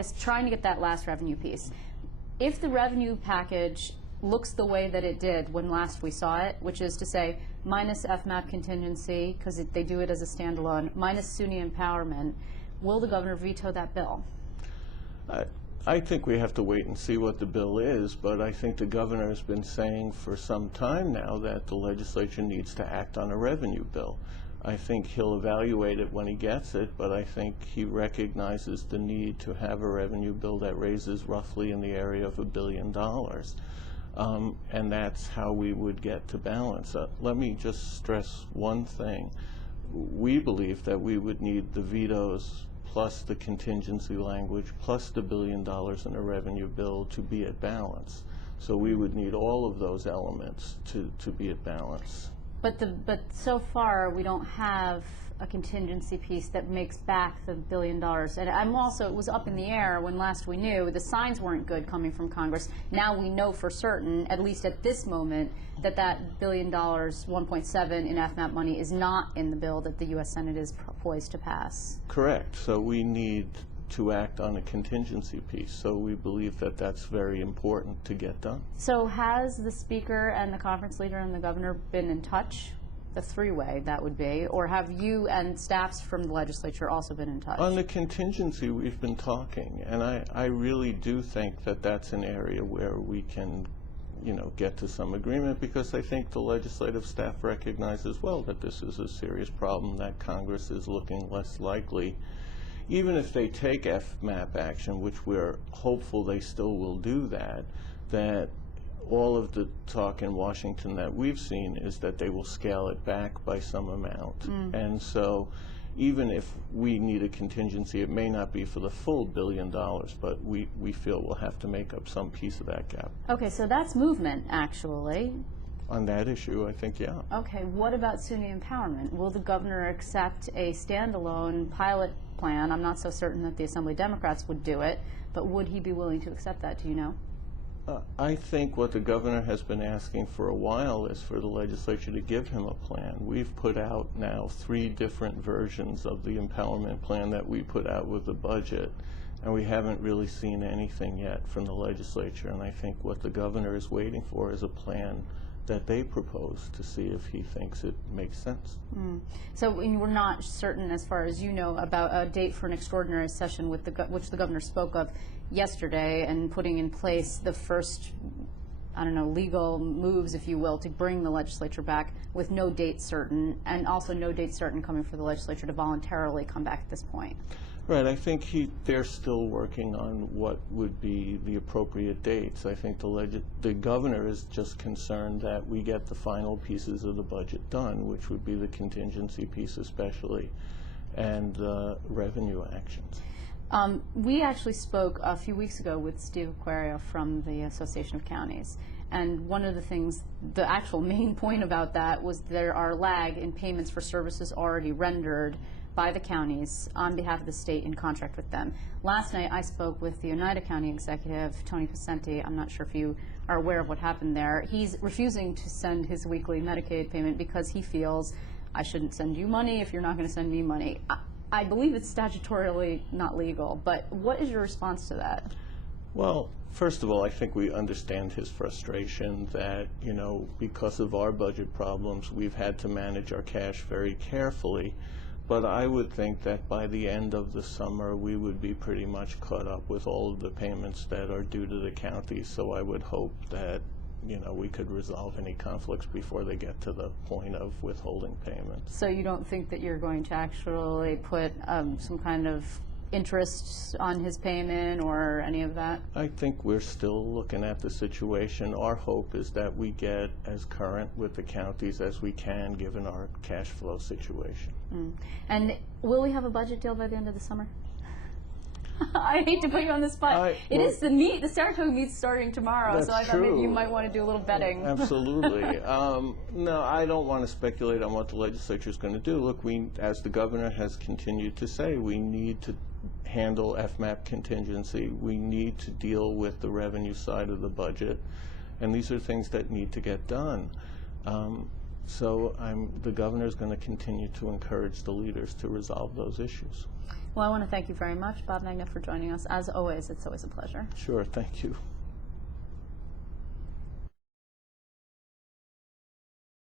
is trying to get that last revenue piece. If the revenue package looks the way that it did when last we saw it, which is to say minus FMAP contingency, because they do it as a standalone, minus SUNY empowerment, will the governor veto that bill? I think we have to wait and see what the bill is, but I think the governor has been saying for some time now that the legislature needs to act on a revenue bill. I think he'll evaluate it when he gets it, but I think he recognizes the need to have a revenue bill that raises roughly in the area of $1 billion. And that's how we would get to balance. Let me just stress one thing. We believe that we would need the vetoes plus the contingency language plus the $1 billion in a revenue bill to be at balance. So we would need all of those elements to be at balance. But so far we don't have a contingency piece that makes back the $1 billion. And I'm also, it was up in the air when last we knew. The signs weren't good coming from Congress. Now we know for certain, at least at this moment, that that $1 billion, 1.7 in FMAP money is not in the bill that the U.S. Senate is poised to pass. Correct. So we need to act on a contingency piece. So we believe that that's very important to get done. So has the Speaker and the conference leader and the governor been in touch? The three-way, that would be, or have you and staffs from the legislature also been in touch? On the contingency, we've been talking, and I really do think that that's an area where we can, get to some agreement, because I think the legislative staff recognizes well that this is a serious problem, that Congress is looking less likely, even if they take FMAP action, which we're hopeful they still will do that all of the talk in Washington that we've seen is that they will scale it back by some amount. And so even if we need a contingency, it may not be for the full $1 billion, but we feel we'll have to make up some piece of that gap. Okay, so that's movement, actually. On that issue, I think, yeah. Okay, what about SUNY empowerment? Will the governor accept a standalone pilot plan? I'm not so certain that the Assembly Democrats would do it, but would he be willing to accept that? Do you know? I think what the governor has been asking for a while is for the legislature to give him a plan. We've put out now 3 different versions of the empowerment plan that we put out with the budget, and we haven't really seen anything yet from the legislature. And I think what the governor is waiting for is a plan that they propose to see if he thinks it makes sense. So we're not certain, as far as you know, about a date for an extraordinary session with which the governor spoke of yesterday, and putting in place the first, legal moves, if you will, to bring the legislature back, with no date certain, and also no date certain coming for the legislature to voluntarily come back at this point. Right. I think they're still working on what would be the appropriate dates. I think the governor is just concerned that we get the final pieces of the budget done, which would be the contingency piece especially, and revenue actions. We actually spoke a few weeks ago with Steve Aquario from the Association of Counties, and one of the things, the actual main point about that was there are lag in payments for services already rendered by the counties on behalf of the state in contract with them. Last night I spoke with the Oneida County executive, Tony Pacenti. I'm not sure if you are aware of what happened there. He's refusing to send his weekly Medicaid payment because he feels, I shouldn't send you money if you're not going to send me money. I believe it's statutorily not legal, but what is your response to that? Well, first of all, I think we understand his frustration that, because of our budget problems, we've had to manage our cash very carefully. But I would think that by the end of the summer, we would be pretty much caught up with all of the payments that are due to the county. So I would hope that, we could resolve any conflicts before they get to the point of withholding payments. So you don't think that you're going to actually put some kind of interest on his payment or any of that? I think we're still looking at the situation. Our hope is that we get as current with the counties as we can, given our cash flow situation. And will we have a budget deal by the end of the summer? I hate to put you on the spot. The Saratoga meet's starting tomorrow, so I thought maybe you might want to do a little betting. Absolutely. No, I don't want to speculate on what the legislature is going to do. Look, as the governor has continued to say, we need to handle FMAP contingency. We need to deal with the revenue side of the budget, and these are things that need to get done. So the governor's going to continue to encourage the leaders to resolve those issues. Well, I want to thank you very much, Bob Megna, for joining us. As always, it's always a pleasure. Sure, thank you.